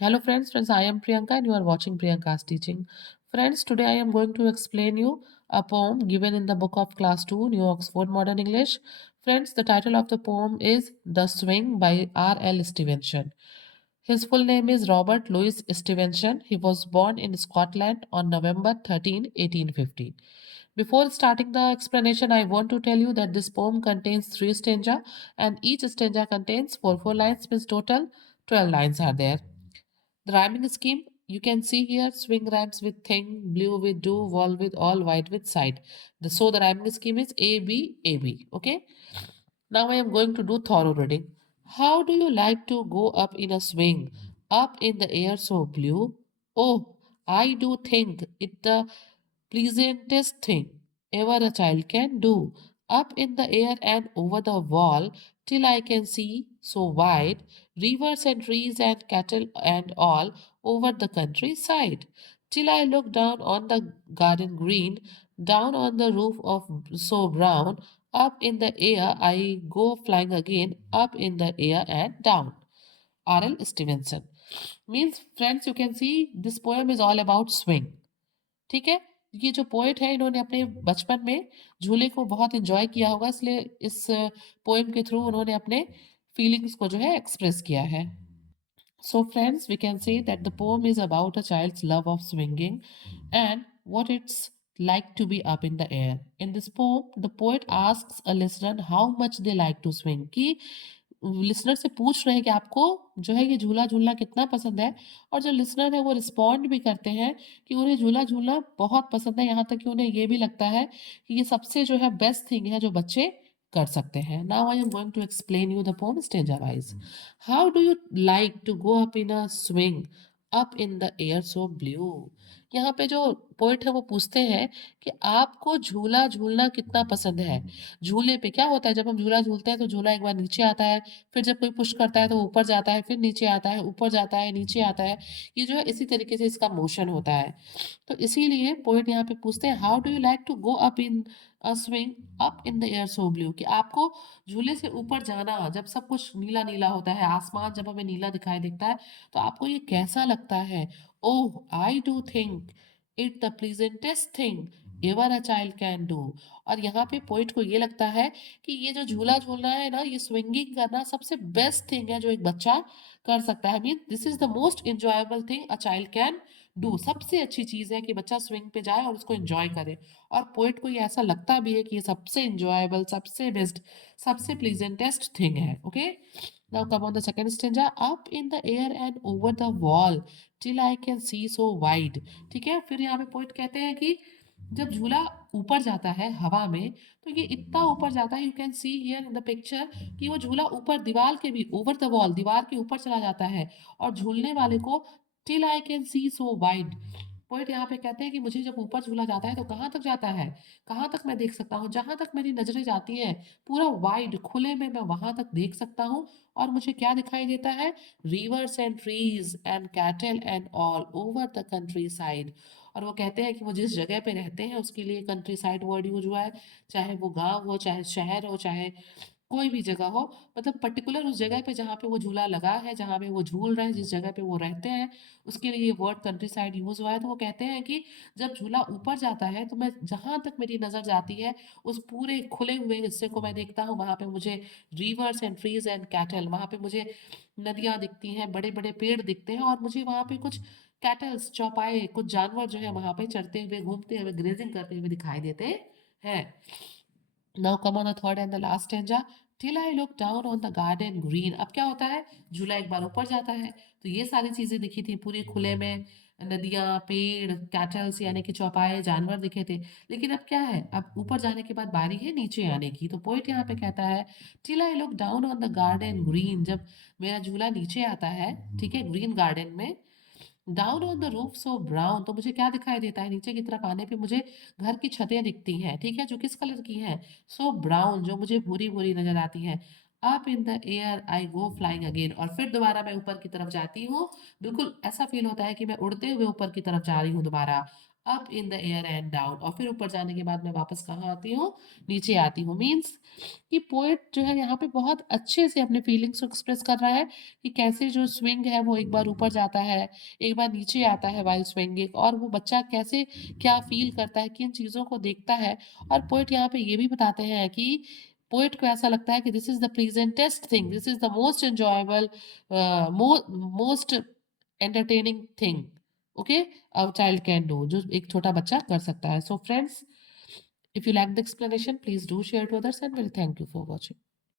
Hello friends, I am Priyanka and you are watching Priyanka's teaching. Friends, today I am going to explain you a poem given in the book of class 2, New Oxford Modern English. Friends, the title of the poem is The Swing by R.L. Stevenson. His full name is Robert Louis Stevenson. He was born in Scotland on November 13, 1850. Before starting the explanation, I want to tell you that this poem contains 3 stanza and each stanza contains 4 lines, means total 12 lines are there. The rhyming scheme you can see here, swing rhymes with thing, blue with do, wall with all, white with side. So the rhyming scheme is A B A B. Okay. Now I am going to do thorough reading. How do you like to go up in a swing, up in the air so blue? Oh, I do think it the pleasantest thing ever a child can do. Up in the air and over the wall, till I can see so wide, rivers and trees and cattle and all over the countryside. Till I look down on the garden green, down on the roof of so brown, up in the air I go flying again, up in the air and down. R.L. Stevenson. Means friends, you can see this poem is all about swing. ठीक है, ये जो poet है इन्होंने अपने बचपन में झूले को बहुत एंजॉय किया होगा, इसलिए इस पोएम के थ्रू उन्होंने अपने फीलिंग्स को जो है एक्सप्रेस किया है. So, friends, we can say that the poem is about a child's love of swinging and what it's like to be up in the air. In this poem, the poet asks a listener how much they like to swing. कि listener से पूछ रहे हैं कि आपको जो है ये झूला झूलना कितना पसंद है, और जो लिसनर है वो रिस्पॉन्ड भी करते हैं कि उन्हें झूला झूलना बहुत पसंद है, यहाँ तक कि उन्हें ये भी लगता है कि ये सबसे जो है बेस्ट थिंग है जो बच्चे कर सकते हैं. Now I am going to explain you the poem stanza wise. How do you like to go up in a swing up in the air so blue. यहाँ पे जो पोइट है वो पूछते हैं कि आपको झूला झूलना कितना पसंद है. झूले पे क्या होता है, जब हम झूला झूलते हैं तो झूला एक बार नीचे आता है, फिर जब कोई पुश करता है तो ऊपर जाता है, फिर नीचे आता है, ऊपर जाता है, नीचे आता है. ये जो है इसी तरीके से इसका मोशन होता है. तो इसीलिए पोएट यहाँ पे पूछते हैं how do you like to go up in a swing up in the air so blue, कि आपको झूले से ऊपर जाना, जब सब कुछ नीला नीला होता है, आसमान जब हमें नीला दिखाई देता है, तो आपको ये कैसा लगता है. Oh I do think it the pleasantest thing ever a child can do. और यहाँ पे पोइट को ये लगता है कि ये जो झूला झूलना है ना, ये स्विंगिंग करना सबसे बेस्ट थिंग है जो एक बच्चा कर सकता है. Mean this is the most enjoyable thing a child can do. सबसे अच्छी चीज़ है कि बच्चा स्विंग पे जाए और उसको एंजॉय करे. और पोइट को ये ऐसा लगता भी है कि ये सबसे इंजॉयबल, सबसे बेस्ट, सबसे प्लीजेंटेस्ट थिंग है. Okay. Now come on the second stanza. Up in the air and over the wall till I can see so wide. ठीक है, फिर यहाँ पे पोइट कहते हैं कि जब झूला ऊपर जाता है हवा में, तो ये इतना ऊपर जाता है, you can see here in the picture, कि वो झूला ऊपर दीवार के भी, ओवर द वॉल, दीवार के ऊपर चला जाता है, और झूलने वाले को till I can see so wide. Poet यहाँ पे कहते हैं कि मुझे जब ऊपर झूला जाता है तो कहाँ तक जाता है, कहाँ तक मैं देख सकता हूँ, जहाँ तक मेरी नजरें जाती हैं, पूरा वाइड खुले में मैं वहां तक देख सकता हूँ. और मुझे क्या दिखाई देता है, reverse and trees and cattle and all over the country side. और वो कहते हैं कि वो जिस जगह पे रहते हैं उसके लिए कंट्री साइड वर्ड यूज हुआ है, चाहे वो गांव हो, चाहे शहर हो, चाहे कोई भी जगह हो, मतलब पर्टिकुलर उस जगह पे जहाँ पे वो झूला लगा है, जहाँ पे वो झूल रहे हैं, जिस जगह पे वो रहते हैं, उसके लिए ये वर्ड कंट्री साइड यूज हुआ है. तो वो कहते हैं कि जब झूला ऊपर जाता है तो मैं जहाँ तक मेरी नज़र जाती है उस पूरे खुले हुए हिस्से को मैं देखता हूँ. वहाँ पे मुझे reverse and trees and cattle, वहाँ पे मुझे नदियाँ दिखती हैं, बड़े बड़े पेड़ दिखते हैं, और मुझे वहाँ पे कुछ कैटल्स, चौपाए, कुछ जानवर जो है वहाँ पे चरते हुए, घूमते हुए, ग्रेजिंग करते हुए दिखाई देते हैं. Now come on the third and the last stanza. Till I look down on the garden green. अब क्या होता है, झूला एक बार ऊपर जाता है तो ये सारी चीजें दिखी थी पूरे खुले में, नदियाँ, पेड़, कैटल्स यानी कि चौपाए, जानवर दिखे थे. लेकिन अब क्या है, अब ऊपर जाने के बाद बारी है नीचे आने की. तो पोइट यहाँ पे कहता है till I look down on the garden green, जब मेरा झूला नीचे आता है, ठीक है, ग्रीन गार्डन में, down on the roof so brown, तो मुझे क्या दिखाई देता है, नीचे की तरफ आने पे मुझे घर की छतें दिखती हैं, ठीक है, जो किस कलर की हैं, सो ब्राउन, जो मुझे भूरी भूरी नजर आती हैं. Up in the air I go flying again, और फिर दोबारा मैं ऊपर की तरफ जाती हूँ. बिल्कुल ऐसा फील होता है कि मैं उड़ते हुए ऊपर की तरफ जा रही हूँ दोबारा. Up in the air and down, और फिर ऊपर जाने के बाद मैं वापस कहाँ आती हूँ, नीचे आती हूँ। मीन्स कि पोएट जो है यहाँ पे बहुत अच्छे से अपने फीलिंग्स को एक्सप्रेस कर रहा है कि कैसे जो स्विंग है वो एक बार ऊपर जाता है, एक बार नीचे आता है वाइल स्विंगिंग, और वो बच्चा कैसे क्या फील करता है, किन चीज़ों को देखता है। और पोएट यहाँ पे ये भी बताते हैं कि पोएट को ऐसा लगता है कि this is the pleasantest thing, this is the most enjoyable, most entertaining thing, okay, a child can do, जो एक छोटा बच्चा कर सकता है। So friends, if you like the explanation, please do share to others, and we'll thank you for watching.